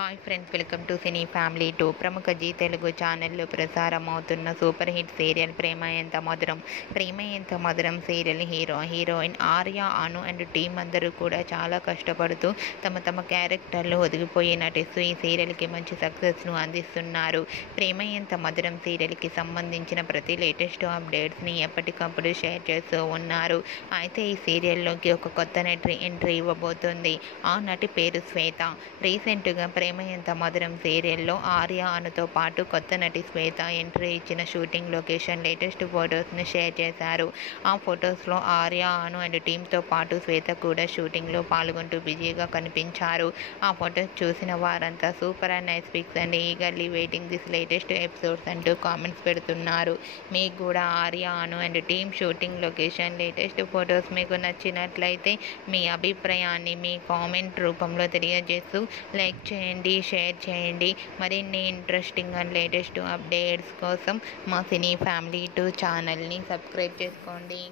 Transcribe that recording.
Hi friends, welcome to cine family 2. ప్రముఖ G Telugu ఛానల్లో ప్రసారం అవుతున్న సూపర్ హిట్ సీరియల్ ప్రేమ ఎంత మధురం. ప్రేమ ఎంత మధురం serial heroine Arya, Anu and team అందరూ కూడా చాలా కష్టపడుతూ తమ క్యారెక్టర్లు ఒదిగిపోయి నటిస్తూ ఈ సీరియల్కి మంచి సక్సెస్ను అందిస్తున్నారు. ప్రేమ ఎంత మధురం సీరియల్కి సంబంధించిన ప్రతి లేటెస్ట్ అప్డేట్స్ని ఎప్పటికప్పుడు షేర్ చేస్తూ ఉన్నారు. అయితే ఈ సీరియల్లోకి ఒక కొత్త నటి ఎంట్రీ ఇవ్వబోతుంది. ఆ నటి పేరు శ్వేత. రీసెంట్గా ప్రేమ ఎంత మధురం సీరియల్లో ఆర్య, అనుతో పాటు కొత్త నటి శ్వేత ఎంట్రీ ఇచ్చిన షూటింగ్ లొకేషన్ లేటెస్ట్ ఫొటోస్ని షేర్ చేశారు. ఆ ఫొటోస్లో ఆర్య, అను అండ్ టీంతో పాటు శ్వేత కూడా షూటింగ్లో పాల్గొంటూ బిజీగా కనిపించారు. ఆ ఫొటోస్ చూసిన వారంతా super and nice pics and eagerly waiting this latest episodes అంటూ కామెంట్స్ పెడుతున్నారు. మీకు కూడా Arya, Anu and team shooting location latest photos మీకు నచ్చినట్లయితే మీ అభిప్రాయాన్ని మీ కామెంట్ రూపంలో తెలియజేస్తూ లైక్ చేయండి, షేర్ చేయండి. మరిన్ని ఇంట్రెస్టింగ్ అండ్ లేటెస్ట్ అప్డేట్స్ కోసం మా సినీ ఫ్యామిలీ 2 ఛానల్ని సబ్స్క్రైబ్ చేసుకోండి.